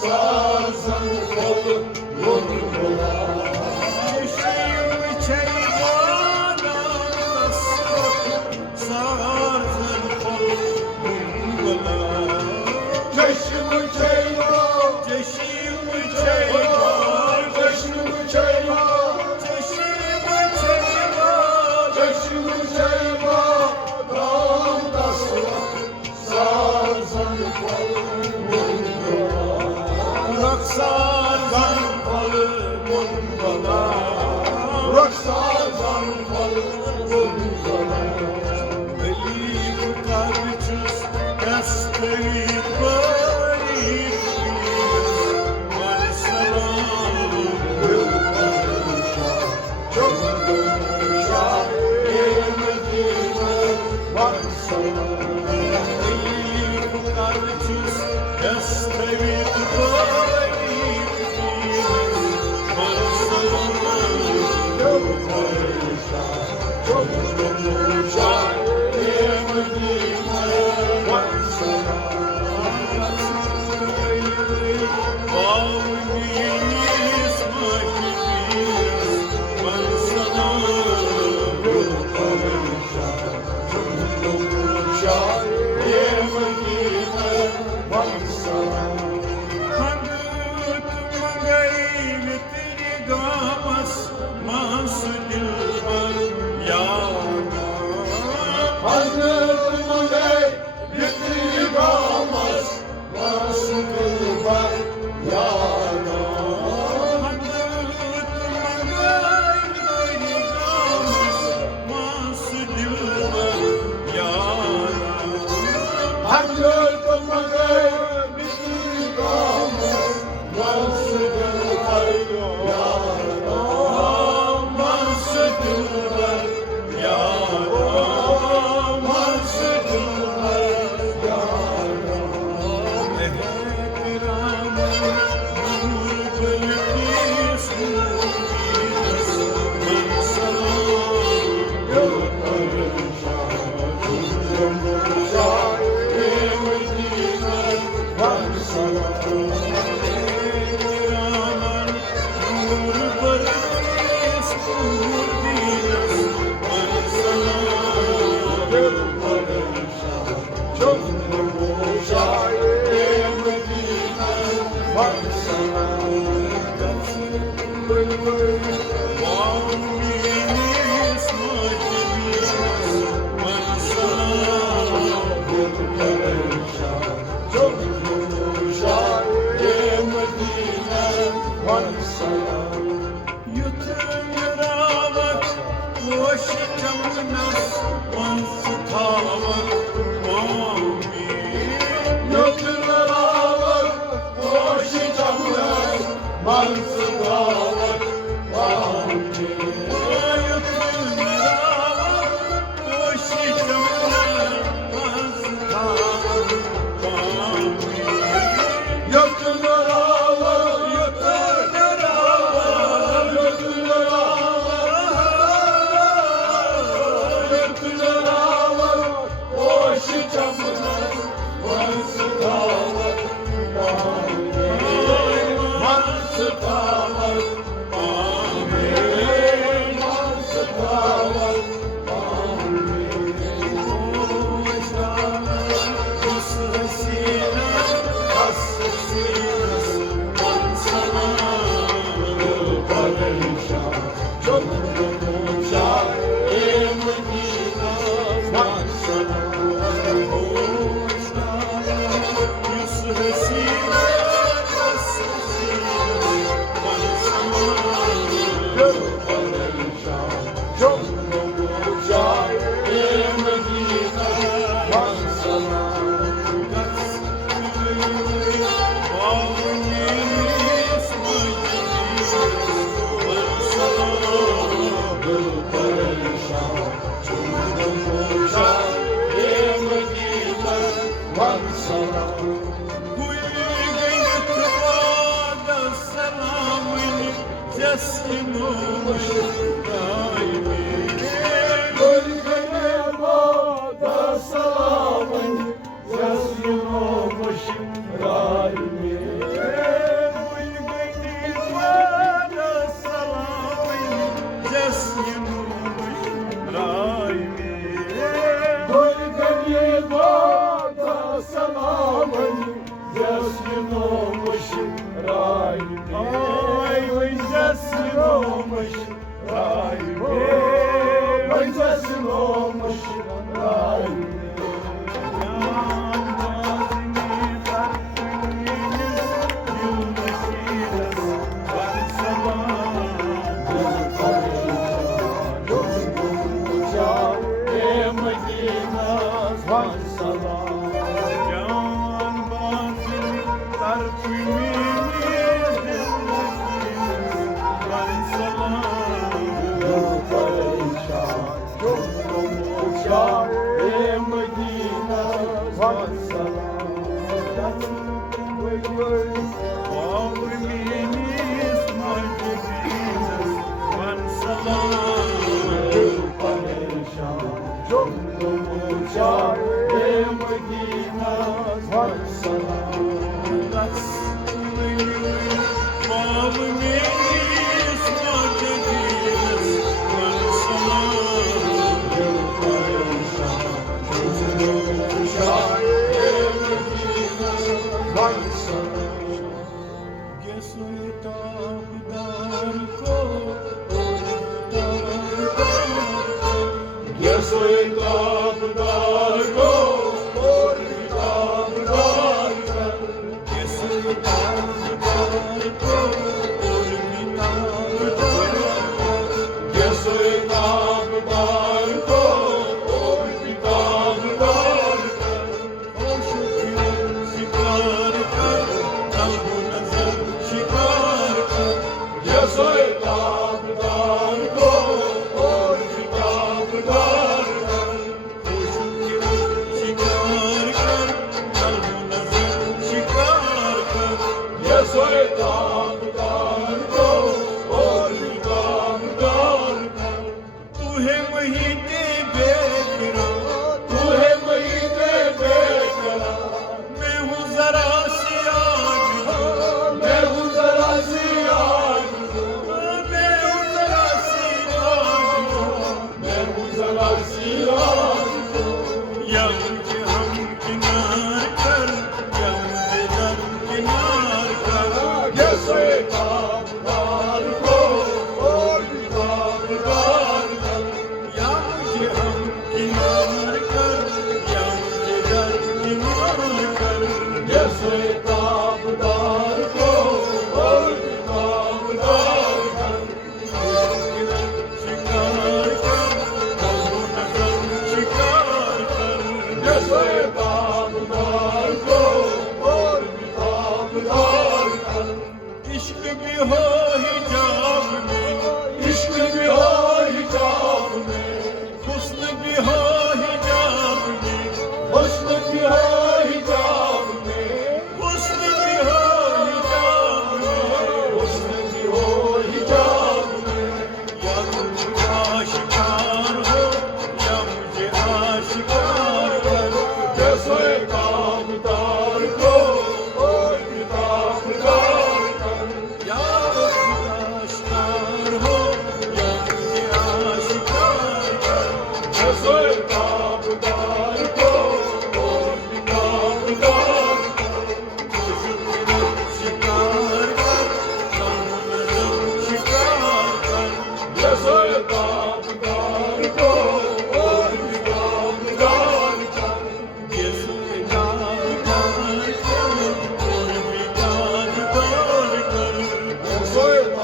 Sazan kolu, vur vur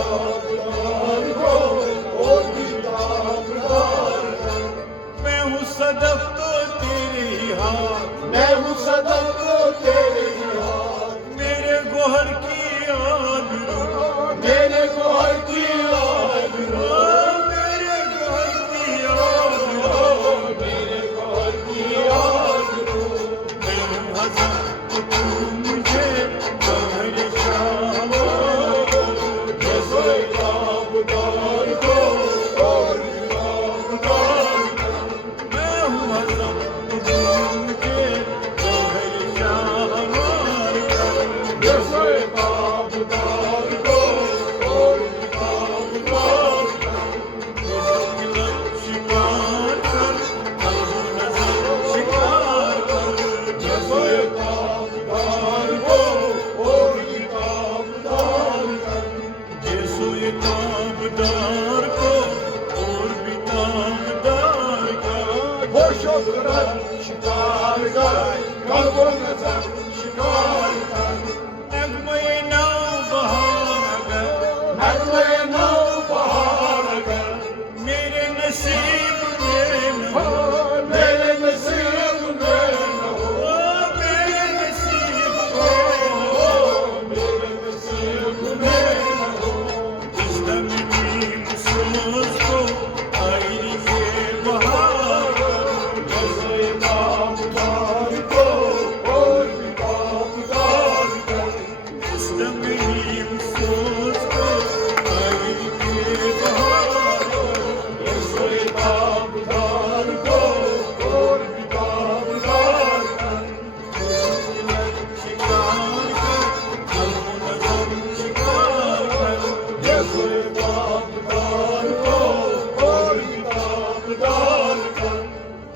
ताबदार को और भी ताबदार कर। मैं हूँ सदफ तो तेरे ही हाथ, मैं हूँ सदफ तो तेरे ही हाथ, मेरे गोहर की आबरू, मेरे गोहर की आबरू, मेरे गोहर की आबरू, मेरे गोहर की आबरू। मैं हूँ हज़म तो तू मुझे गहर शाम, जैसे ताबदार को और भी ताबदार कर। मैं हूँ हज़म तो तू मुझे गहर शाम जैसे ताबदार को और भी ताबदार कर। शिकार कर, अल्लाह नज़र शिकार कर, जैसे ताबदार को और भी ताबदार कर। जैसो ये ताबदार को और भी ताबदार कर। होश व खरद शिकार कर, कल्ब व नज़र शिकार कर। नगमे नौ बहार अगर नगमे नौ बहार अगर मेरे नसीब में न हो, मेरे नसीब में न हो, मेरे नसीब में न हो, मेरे नसीब में न हो। इस दम नीम सोच को आई ये बहार, जैसे ताबदार को और भी ताबदार कर। इस दम नीम सोच को आई ये बहार, जैसे ताबदार को और भी ताबदार कर। शिकार कर, अल्लाह नज़र शिकार कर, जैसे ताबदार को और भी ताबदार कर।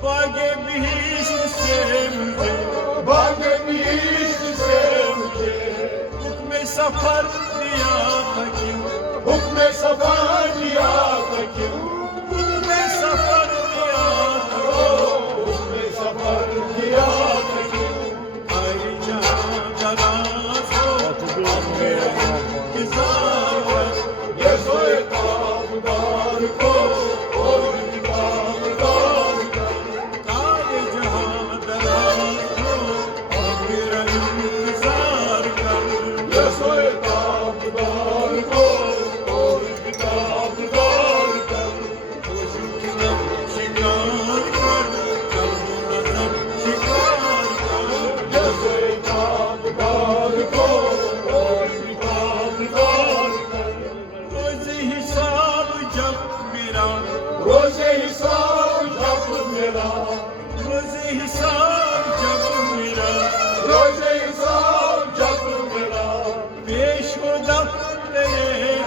बागे बिहिश्त से मुझे भाग्य नीश से मुझे हुक्म सफर दिया था क्यों, हुक्म सफर दिया था क्यों, हुक्म सफर दिया था हुक्म सफर दिया था क्यों। आई जहाँ दराज हो अब मेरा इंतजार कर, जैसे ताबदार को और भी ताबदार कर। आई जहाँ दराज हो अब मेरा इंतजार कर, जैसे ताबदार को और भी ताबदार कर। शिकार कर, कल्ब नज़र शिकार कर, जैसे ताबदार को और भी ताबदार कर। रोज़ हिसाब जब मेरा, रोज़े हिसाब जब मेरा, रोज़ हिसाब जब मेरा रोज़े हिसाब जब मेरा, पेश हो दफ्तर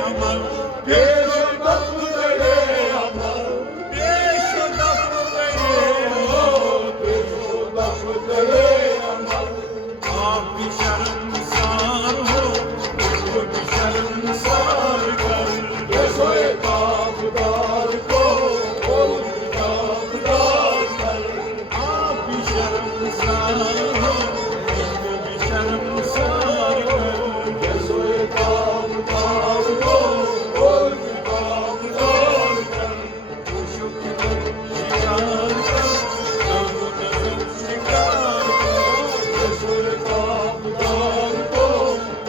अमल, पेश दफ्तर अमल, पेश हो दफ्तर पेश दफ्तर अमल। आप भी शर्मसार हो, उसको भी शर्मसार कर, जैसे ताबदार को और भी ताबदार कर। आप भी शर्मसार हो, उसको भी शर्मसार कर, जैसे ताबदार को और भी ताबदार कर। शिकार कर, अल्लाह नज़र शिकार कर, जैसे ताबदार को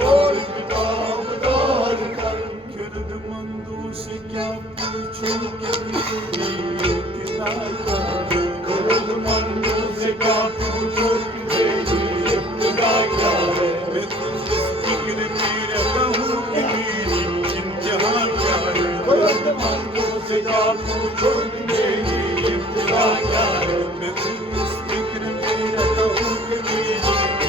और भी ताबदार कर। गिरदमंदों से क्या पूछूं कि मेरी इब्तिदा क्या है, गिरदमंदों से क्या पूछो कि मेरी इब्तिदा क्या है। मैं कुछ इस फिक्र में रहता हूँ कि मेरी इंतहा क्या है, गिरदमंदों से क्या पूछो कि मेरी इब्तिदा क्या है। मैं कुछ इस फिक्र में रहता हूँ कि मेरी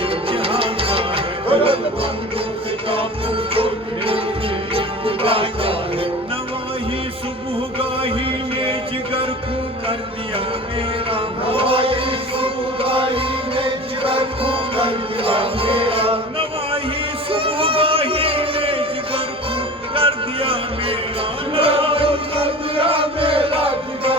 इंतहा क्या है, गिरदमंदों से क्या पूछो कि मेरी इब्तिदा क्या है। नवाही सुबह गाही ने जिगर को कर दिया मेरा, नवाई सुबुगाई ने जिगर को कर दिया मेरा। नवाही सुबह गाही ने जिगर को कर दिया मेरा, कर दिया मेरा जिगर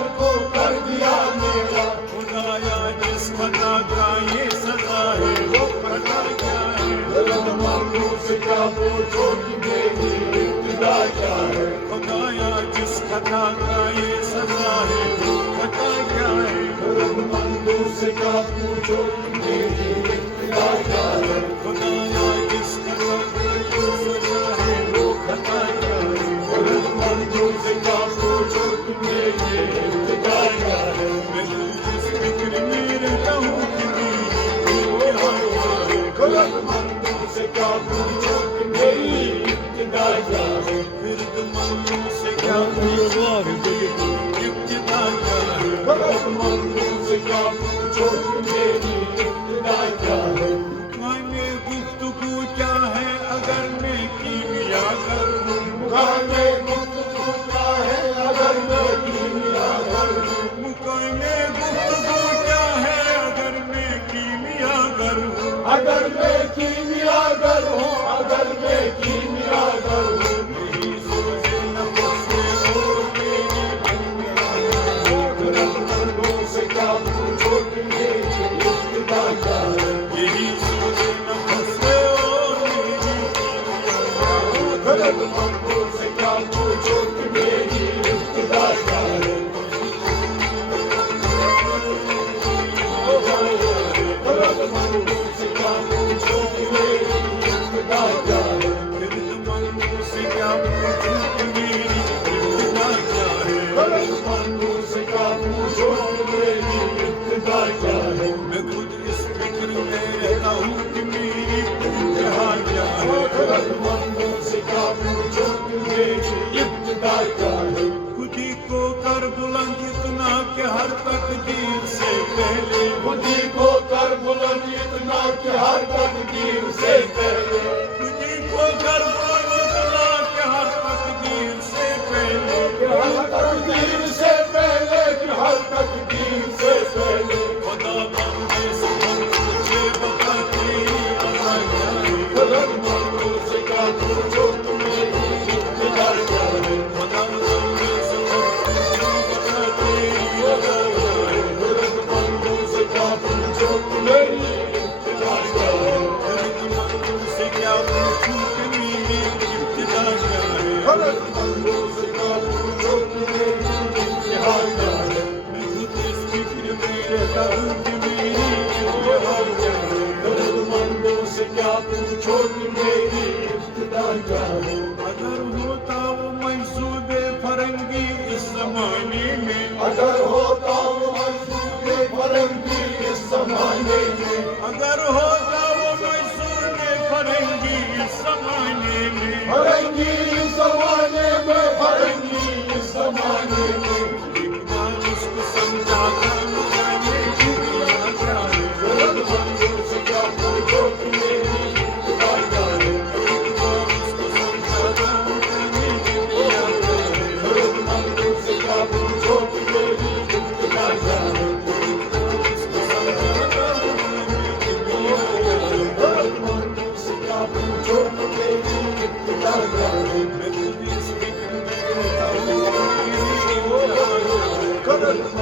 खता का ये सजा है, खता क्या है? दर्दमंदों से क्या पूछो, मेरी इब्तिदा क्या है? खुदाया जिस खता का ये सजा है, वो खता क्या है? दर्दमंदों से क्या पूछो, मेरी इब्तिदा क्या है? मैं तो जिस फिक्र में रहता हूँ कि मेरी क्या है? दर्दमंदों से क्या पूछो, मेरी इब्तिदा क्या है? दर्दमंदों से क्या पूछो, इब्तिदा क्या है? दर्दमंदों से क्या पूछो, मेरी इब्तिदा क्या है? माने गुफ्तगू क्या है अगर मैं कीमिया करूं? मुकामे गुफ्तगू क्या है अगर मैं कीमिया करूं? मुकामे गुफ्तगू क्या है अगर मैं कीमिया करूं? अगर मैं कीमियागर हूँ, अगर मैं कीमियागर हूँ, यही सोचे नफ्स से ओ मेरी दर्दमंदों से क्या पूछो कि मेरी इब्तिदा क्या है? यही सोचे नफ्स से ओ मेरी दर्दमंदों से क्या पूछो कि मेरी इब्तिदा क्या है? दर्दमंदों से क्या पूछो कि मेरी इब्तिदा क्या है? दर्दमंदों से क्या पूछूं कि मेरी इब्तिदा क्या है? दर्दमंदों से क्या पूछो कि मेरी इब्तिदा क्या है? मैं खुद इस फिक्र में रहता हूँ कि मेरी इंतहा क्या है? दर्दमंदों से क्या पूछो कि मेरी इब्तिदा क्या है? खुद ही को कर बुलंद इतना कि हर तकदीर से पहले, खुदी को कर बुलंद इतना कि हर तकदीर से पहले, खुद ही को कर बुलंद इतना कि हर तकदीर से पहले, कि हर तकदीर से पहले, कि हर तकदीर से पहले, खुदा बंदे से मुझे बता तेरी अता क्या है? दर्दमंदों से क्या पूछो कि मेरी इब्तिदा क्या है? खुदा बंदे से मुझे बता तेरी अता क्या है? दर्दमंदों से क्या पूछो कि मेरी इब्तिदा क्या है? दर्दमंदों से क्या पूछूं कि मेरी इब्तिदा क्या है? दर्दमंदों से क्या पूछो कि मेरी इब्तिदा क्या है? मैं खुद इस फिक्र में रहता हूँ कि मेरी इंतहा क्या है? दर्दमंदों से क्या पूछो कि मेरी इब्तिदा क्या है? अगर होता वो मंसूबे फरंगी इस जमाने में, अगर होता वो मंसूबे फरंगी इस जमाने में, अगर होता वो मंसूबे फरंगी इस जमाने में, फरंगी इस जमाने में, फरंगी इस जमाने में, एक बार उसको समझाता मुझे दुनिया क्या है? दर्दमंदों से क्या पूछो कि मेरी इब्तिदा क्या है? एक बार उसको समझाता मुझे दुनिया क्या है? दर्दमंदों से क्या पूछो कि मेरी इब्तिदा क्या है? उसको समझाता मुझे दुनिया क्या है? दर्दमंदों से क्या पूछो कि मेरी इब्तिदा क्या है? मैं खुद इस फिक्र में रहता हूँ कि मेरी इंतहा क्या है? दर्दमंदों